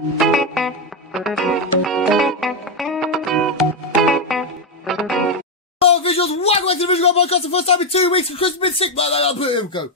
Visuals, welcome to the Visual Podcast. The first time in 2 weeks, Chris has been sick, but here we go.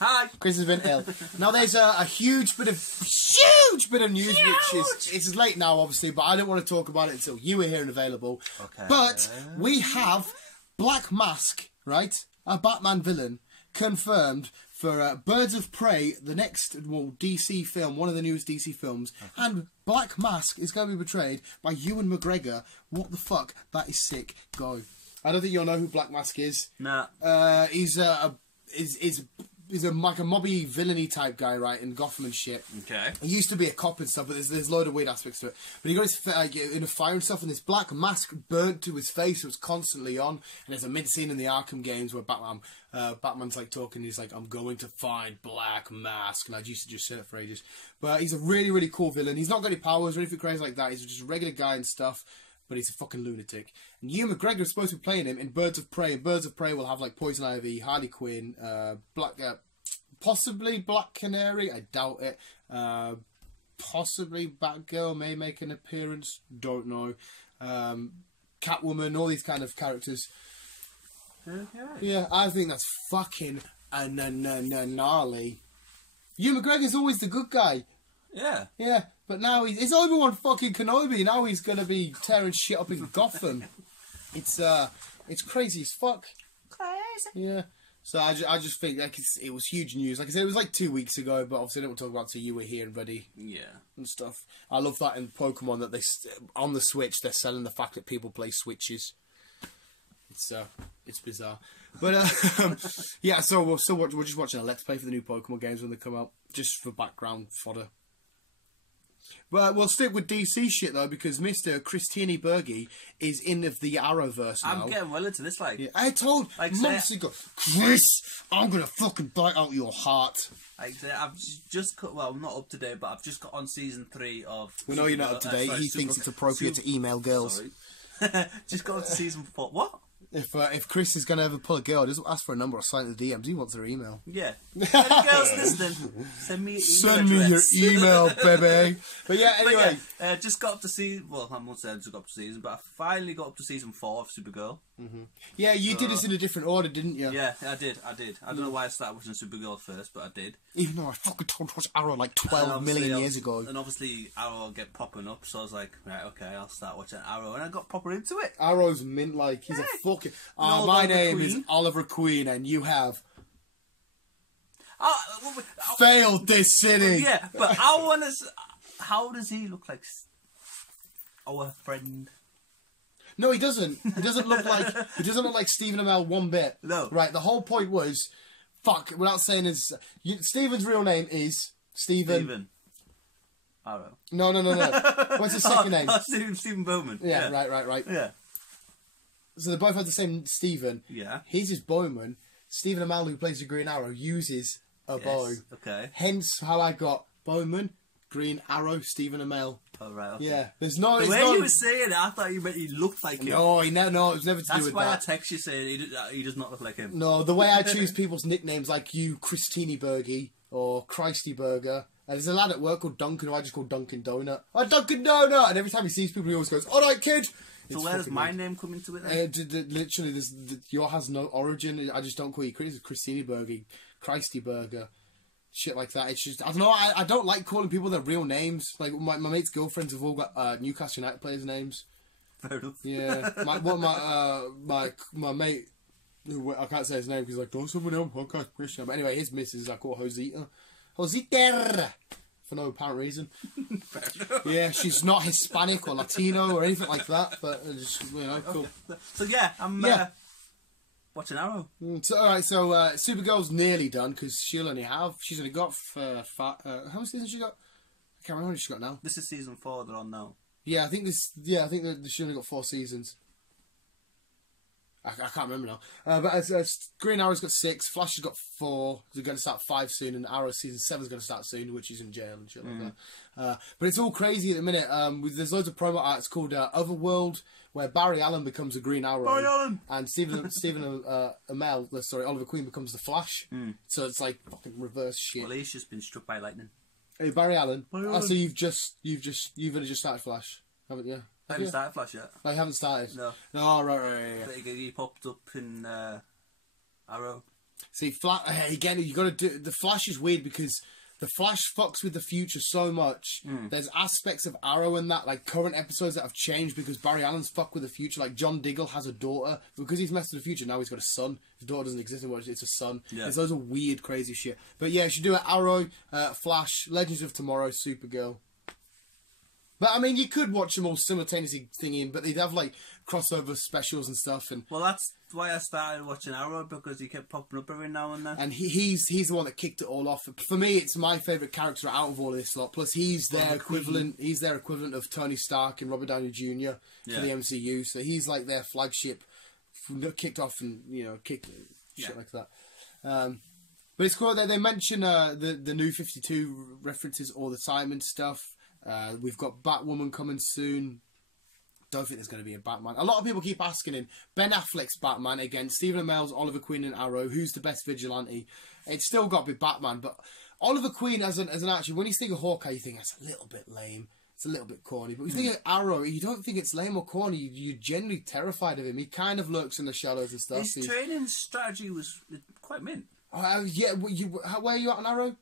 Hi. Chris has been ill. Now there's a huge bit of news, which is late now, obviously, but I didn't want to talk about it until you were here and available. Okay. But we have Black Mask, right? A Batman villain confirmed for Birds of Prey, the next DC film, one of the newest DC films, and Black Mask is going to be portrayed by Ewan McGregor. What the fuck? That is sick. Go. I don't think you'll know who Black Mask is. Nah. He's like a mobby villainy type guy, right, in Gotham and shit. Okay. He used to be a cop and stuff, but there's a load of weird aspects to it. But he got his in a fire and stuff, and this black mask burnt to his face, so it's constantly on. And there's a mid scene in the Arkham games where Batman's like talking. He's like, "I'm going to find Black Mask," and I used to just say it for ages. But he's a really, really cool villain. He's not got any powers or anything crazy like that. He's just a regular guy and stuff. But he's a fucking lunatic. And Ewan McGregor is supposed to be playing him in Birds of Prey. And Birds of Prey will have like Poison Ivy, Harley Quinn, possibly Black Canary. I doubt it. Possibly Batgirl may make an appearance. Don't know. Catwoman, all these kind of characters. Okay. Yeah, I think that's fucking gnarly. Ewan McGregor's always the good guy. Yeah. Yeah, but now it's Obi-Wan fucking Kenobi. Now he's gonna be tearing shit up in Gotham. It's crazy as fuck. Crazy. Yeah. So I just think like it was huge news. Like I said, it was like 2 weeks ago, but obviously I didn't talk about it until you were here and ready. Yeah. And stuff. I love that in Pokemon that on the Switch they're selling the fact that people play Switches. It's bizarre. But yeah. So we're just watching a Let's Play for the new Pokemon games when they come out, just for background fodder. But we'll stick with DC shit though, because Mr. Christiani Bergi is in the Arrowverse now. I'm getting well into this, like. Yeah, I told months ago, Chris, I'm gonna fucking bite out your heart. Like, I've just got, well, I'm not up to date, but I've just got on season 3 of. We know you're not up to date. He thinks it's appropriate to email girls. Just got on to season 4. What? If Chris is going to ever pull a girl, just ask for a number or sign the DMs. He wants their email. Yeah. Any girls listening, send me your email, baby. But yeah, anyway. But yeah, just got up to season... Well, I won't say I just got up to season, but I finally got up to season 4 of Supergirl. Yeah, you did this in a different order, didn't you? Yeah, I did. I don't know why I started watching Supergirl first, but I did. Even though I fucking told to watch Arrow like 12 million years ago. And obviously Arrow will get popping up, so I was like, right, okay, I'll start watching Arrow. And I got proper into it. Arrow's mint, like, he's a fucking... my name is Oliver Queen, and you have... failed this city. Yeah, but I want to... How does he look like our friend? No, he doesn't. He doesn't look like Stephen Amell one bit. No. Right, the whole point was... Fuck, without saying his... Stephen's real name is Stephen Arrow. No. What's his second name? Stephen Bowman. Yeah, right. Yeah. So they both have the same Stephen. Yeah. His is Bowman. Stephen Amell, who plays the Green Arrow, uses a bow. Okay. Hence how I got Bowman, Green Arrow, Stephen Amell. Oh, right, okay. Yeah. There's no... The way you were saying it, I thought you meant he looked like him. No, it was never to do with that. That's why I text you saying he does not look like him. No, the way I choose people's nicknames, like you, Christini Bergie, or Christy Burger. And there's a lad at work called Duncan, who I just call Dunkin' Donut. Oh, Dunkin' Donut! And every time he sees people, he always goes, "Alright, kid!" So where does my name come into it then? Literally, yours has no origin. I just don't call you Chris. It's Christini Burger, Christy Burger, shit like that. It's just, I don't know, I don't like calling people their real names. Like, my mate's girlfriends have all got Newcastle United players' names. Fair enough. Yeah. My mate, who I can't say his name because he's like, don't someone else podcast Christian. But anyway, his missus I call Josita. Josita! For no apparent reason. Yeah, she's not Hispanic or Latino or anything like that, but just, cool. So yeah, I'm watching Arrow. So alright, so Supergirl's nearly done because she's only got how many seasons she got? I can't remember what she got now. This is season 4 they're on now. Yeah, I think that she only got 4 seasons. I can't remember now. But Green Arrow's got 6, Flash has got 4. They're going to start 5 soon, and Arrow season 7's going to start soon, which is in jail and shit like that. But it's all crazy at the minute. There's loads of promo arts called Otherworld, where Barry Allen becomes the Green Arrow. Barry Allen! And Oliver Queen becomes the Flash. So it's like fucking reverse shit. Well, he's just been struck by lightning. Hey, Barry Allen. So you've only just started Flash, haven't you? I haven't started Flash yet. I haven't started. No. Oh, right. But he popped up in Arrow. See, again, you got to do the Flash is weird because the Flash fucks with the future so much. There's aspects of Arrow and that, like current episodes that have changed because Barry Allen's fucked with the future. Like John Diggle has a daughter because he's messed with the future. Now he's got a son. His daughter doesn't exist anymore. It's a son. Yeah. There's loads of weird, crazy shit. But yeah, you should do it. Arrow, Flash, Legends of Tomorrow, Supergirl. But I mean, you could watch them all simultaneously thinking, but they'd have like crossover specials and stuff. And well, that's why I started watching Arrow because he kept popping up every now and then. And he's the one that kicked it all off. For me, it's my favourite character out of all of this lot. Plus, he's their equivalent. He's their equivalent of Tony Stark and Robert Downey Jr. for the MCU. So he's like their flagship, kicked off and kicked shit like that. But it's cool that they mention the New 52 references all the time and stuff. We've got Batwoman coming soon. Don't think there's going to be a Batman. A lot of people keep asking him. Ben Affleck's Batman against Stephen Amell's Oliver Queen and Arrow. Who's the best vigilante? It's still got to be Batman. But Oliver Queen as an actor, when you think of Hawkeye, you think that's a little bit lame. It's a little bit corny. But when you think of Arrow, you don't think it's lame or corny. You're genuinely terrified of him. He kind of lurks in the shadows and stuff. His training strategy was quite mint. Yeah. Where are you at on Arrow?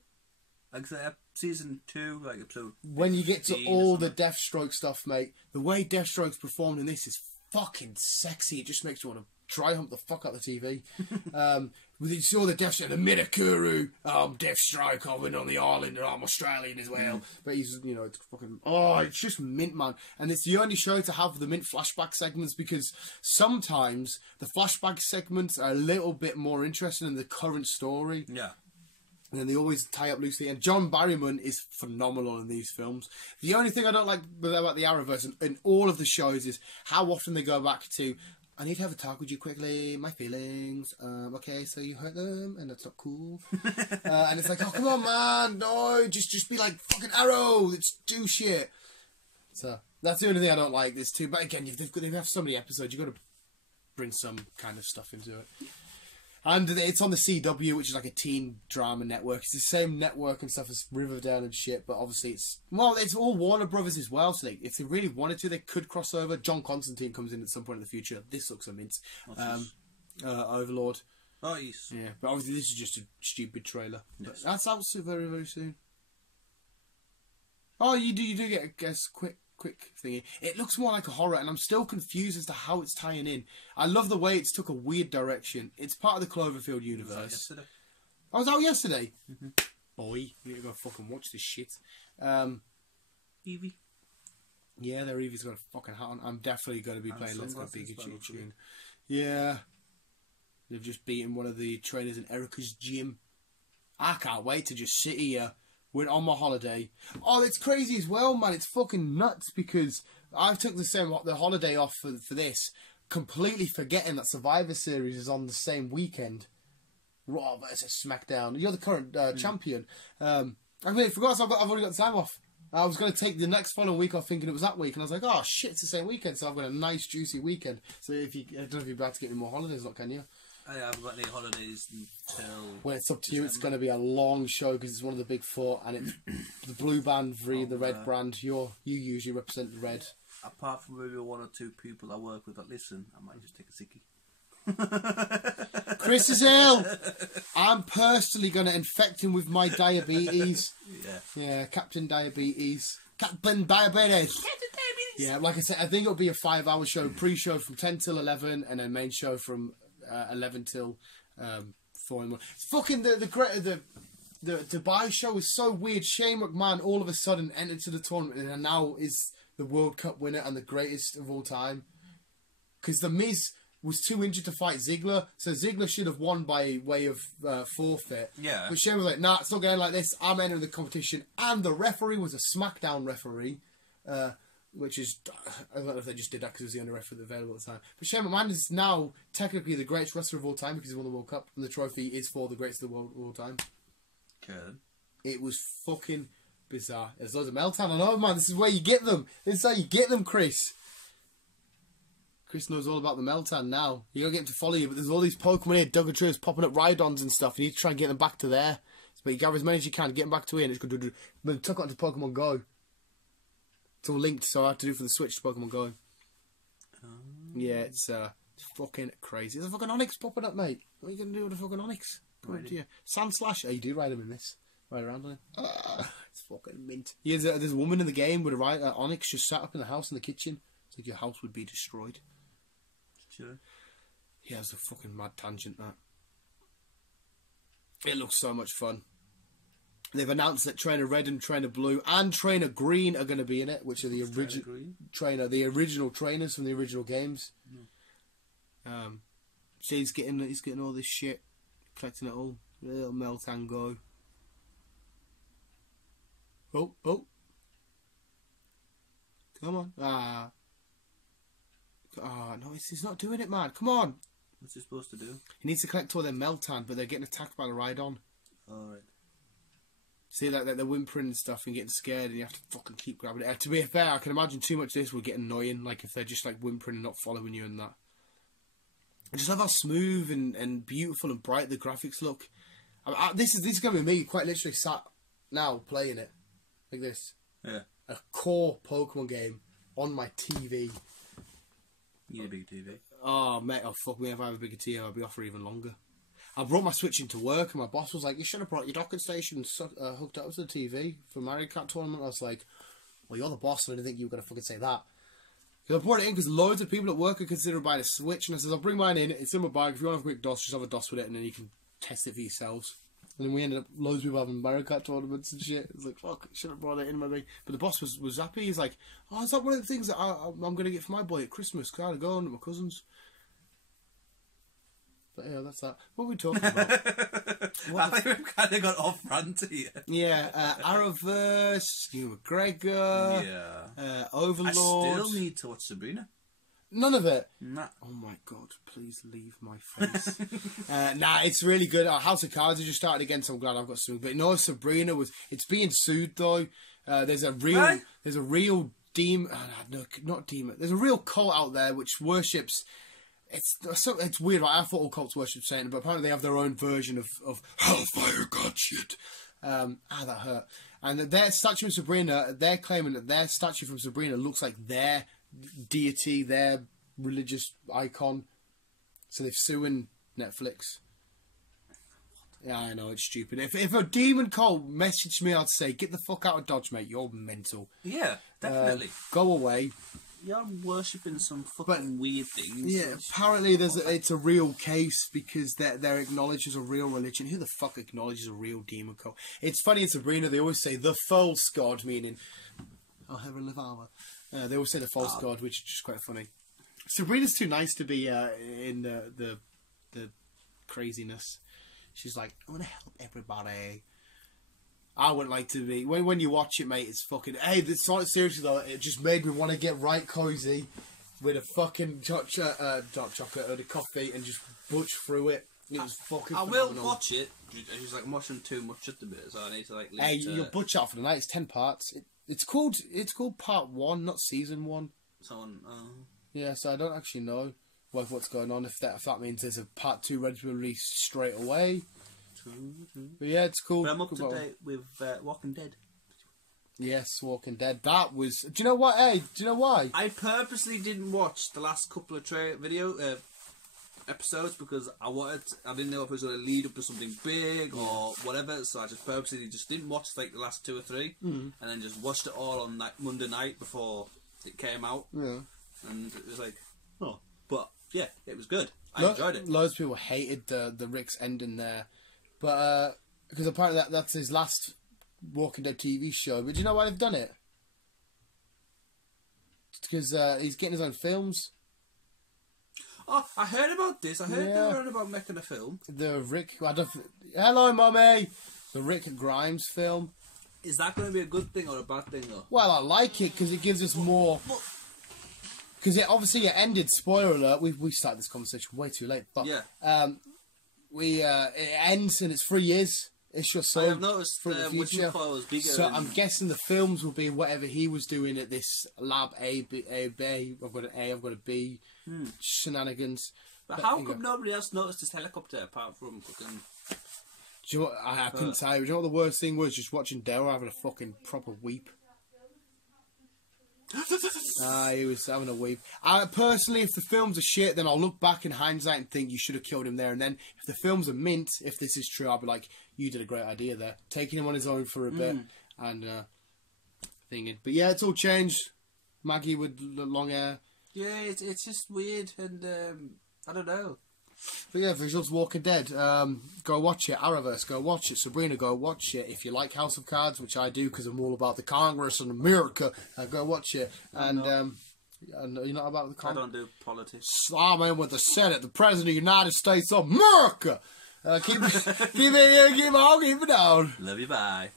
Like season 2, like episode. When you get to all the Deathstroke stuff, mate, the way Deathstroke's performed in this is fucking sexy. It just makes you want to dry hump the fuck out the TV. You see all the Deathstroke, the Midakuru, Deathstroke, I've been on the island, and I'm Australian as well. But he's, it's fucking, it's just mint, man. And it's the only show to have the mint flashback segments because sometimes the flashback segments are a little bit more interesting than the current story. Yeah. And then they always tie up loosely. And John Barrymore is phenomenal in these films. The only thing I don't like about the Arrowverse and all of the shows is how often they go back to, I need to have a talk with you quickly, my feelings. Okay, so you hurt them, and that's not cool. And it's like, oh, come on, man. No, just be like, fucking Arrow. Let's do shit. So that's the only thing I don't like. There's two. But again, they have so many episodes, you've got to bring some kind of stuff into it. And it's on the CW, which is like a teen drama network. It's the same network and stuff as Riverdale and shit, but obviously it's all Warner Brothers as well. So if they really wanted to, they could cross over. John Constantine comes in at some point in the future. This looks a mint. Overlord. Oh, yes. Yeah, but obviously this is just a stupid trailer. Yes. That's out very, very soon. Oh, you do get a guess quick thingy. It looks more like a horror, and I'm still confused as to how it's tying in. I love the way it's took a weird direction. It's part of the Cloverfield universe. Was that yesterday? Boy, you need to go fucking watch this shit. Evie. Yeah, their Evie's got a fucking hat on. I'm definitely going to be playing Let's Go Pikachu tune. Yeah. They've just beaten one of the trainers in Erica's gym. I can't wait to just sit here. Went on my holiday. Oh, it's crazy as well, man. It's fucking nuts because I've took the holiday off for this, completely forgetting that Survivor Series is on the same weekend. Raw versus SmackDown. You're the current champion. I mean, I forgot, so I've already got the time off. I was going to take the next following week off thinking it was that week, and I was like, oh shit, it's the same weekend, so I've got a nice juicy weekend. So I don't know if you're about to get me more holidays, can you? I haven't got any holidays until... Well, it's up to you. It's going to be a long show because it's one of the big four, and it's the blue band v the red brand. You usually represent the red. Apart from maybe one or two people I work with that listen, I might just take a sickie. Chris is ill. I'm personally going to infect him with my diabetes. Yeah, Captain Diabetes. Captain Diabetes. Yeah, like I said, I think it'll be a 5-hour show. Pre-show from 10 till 11, and then main show from 11 till 4 in the morning. Fucking the Dubai show was so weird. Shane McMahon all of a sudden entered to the tournament and now is the World Cup winner and the greatest of all time. Because The Miz was too injured to fight Ziggler, so Ziggler should have won by way of forfeit. Yeah. But Shane was like, nah, it's not getting like this. I'm entering the competition. And the referee was a SmackDown referee. Which is, I don't know if they just did that because it was the only referee available at the time. But Shane McMahon is now technically the greatest wrestler of all time because he won the World Cup, and the trophy is for the greatest of the world of all time. Good. It was fucking bizarre. There's loads of Meltdown. I know, man. This is where you get them. This is how you get them, Chris. Chris knows all about the Meltdown now. You gotta get him to follow you, but there's all these Pokemon here, Dougatreus popping up Rhydons and stuff. You need to try and get them back to there. But you gather as many as you can, get them back to here, and it's good to but took it onto Pokemon Go. It's all linked, so I have to do for the Switch to Pokemon Go. Yeah, it's fucking crazy. There's a fucking Onix popping up, mate. What are you going to do with a fucking Onix? Sandslash. Oh, you do ride him in this. Ride around on him. It's fucking mint. Yeah, there's a woman in the game with a Onix just sat up in the house in the kitchen. It's like your house would be destroyed. Sure. Yeah, it's a fucking mad tangent, that. It looks so much fun. They've announced that Trainer Red and Trainer Blue and Trainer Green are going to be in it, which are the the original trainers from the original games. So he's getting all this shit, collecting it all. A little Meltango. Oh. Come on. No, he's not doing it, man. Come on. What's he supposed to do? He needs to collect all their Meltan, but they're getting attacked by the Rhydon. Alright. See, like they're whimpering and stuff and getting scared, and you have to fucking keep grabbing it. To be fair, I can imagine too much of this would get annoying, like if they're just like whimpering and not following you and that. I just love how smooth and beautiful and bright the graphics look. This is going to be me quite literally sat now playing it like this. Yeah. A core Pokemon game on my TV. You need a big TV. Oh, mate, fuck me, if I have a bigger TV, I'll be off for even longer. I brought my Switch into work, and my boss was like, you should have brought your docking station hooked up to the TV for Mario Kart tournament. I was like, well, you're the boss, and I didn't think you were going to fucking say that. Because I brought it in because loads of people at work are considering buying a Switch, and I said, I'll bring mine in, it's in my bag, if you want to have a quick DOS, just have a DOS with it, and then you can test it for yourselves. And then we ended up, loads of people having Mario Kart tournaments and shit. It's like, fuck, I should have brought it in my thing. But the boss was happy. He's like, oh, is that one of the things that I'm going to get for my boy at Christmas? Because I had to go on to my cousins. But yeah, that's that. What are we talking about? I think we've kind of got off rant here. Yeah, Arrowverse, Hugh McGregor, Overlord. I still need to watch Sabrina. None of it? Nah. Oh my god, please leave my face. Nah, it's really good. House of Cards has just started again, so I'm glad I've got something. But no, Sabrina it's being sued though. There's a real demon. No, not demon. There's a real cult out there which worships. It's weird, right? I thought all cults worship Satan, but apparently they have their own version of hellfire god shit. That hurt. And their statue of Sabrina, they're claiming that their statue from Sabrina looks like their deity, their religious icon. So they're suing Netflix. Yeah, I know, it's stupid. If a demon cult messaged me, I'd say, get the fuck out of Dodge, mate. You're mental. Yeah, definitely. Go away. You're worshipping some fucking weird things. Yeah, apparently it's a real case because they're acknowledged as a real religion. Who the fuck acknowledges a real demon cult? It's funny in Sabrina, they always say the false god, meaning Heavenly Father. They always say the false god, which is just quite funny. Sabrina's too nice to be in the craziness. She's like, I want to help everybody. I wouldn't like to be. When you watch it, mate, it's fucking. Hey, seriously though, it just made me want to get right cozy with a fucking hot chocolate or the coffee and just butch through it. It was fucking. I will watch it. She's like, I'm watching too much at the bit, so I need to like. Hey, you'll butch out for the night. It's 10 parts. It's called Part 1, not Season 1. Yeah, so I don't actually know what's going on. If that means there's a Part 2 ready to be released straight away. But yeah, it's cool. But I'm up to date with Walking Dead. Yes, Walking Dead. That was. Do you know what? Hey, do you know why? I purposely didn't watch the last couple of episodes because I didn't know if it was going to lead up to something big or whatever. So I just purposely didn't watch like the last 2 or 3, and then just watched it all on like Monday night before it came out. Yeah, and it was like, but yeah, it was good. I enjoyed it. Loads of people hated the Rick's ending there. But, because apparently that's his last Walking Dead TV show. But do you know why they've done it? Because he's getting his own films. Oh, I heard about this. I heard they were about making a film. The Rick... Hello, Mummy! The Rick Grimes film. Is that going to be a good thing or a bad thing, though? Well, I like it because it gives us more... Because it ended, spoiler alert, we started this conversation way too late. But, yeah. It ends and it's 3 years. It's your son. I've noticed for the future. Was bigger so I'm guessing the films will be whatever he was doing at this lab A, B. I've got an A, I've got a B. Shenanigans. But how come nobody else noticed this helicopter apart from fucking Do you know what, I couldn't tell you. Do you know what the worst thing was? Just watching Daryl having a fucking proper weep. He was having a weep. Personally, if the films are shit, then I'll look back in hindsight and think you should have killed him there. And then, if the films are mint, if this is true, I'll be like, you did a great idea there. Taking him on his own for a bit and thinking. But yeah, it's all changed. Maggie with the long hair. Yeah, it's just weird, and I don't know. But yeah, Visuals Walking Dead, go watch it. Arrowverse, go watch it. Sabrina, go watch it. If you like House of Cards, which I do because I'm all about the Congress and America, go watch it. And you're not about the Congress? I don't do politics. I'm in with the Senate, the President of the United States of America. Keep it down. Love you, bye.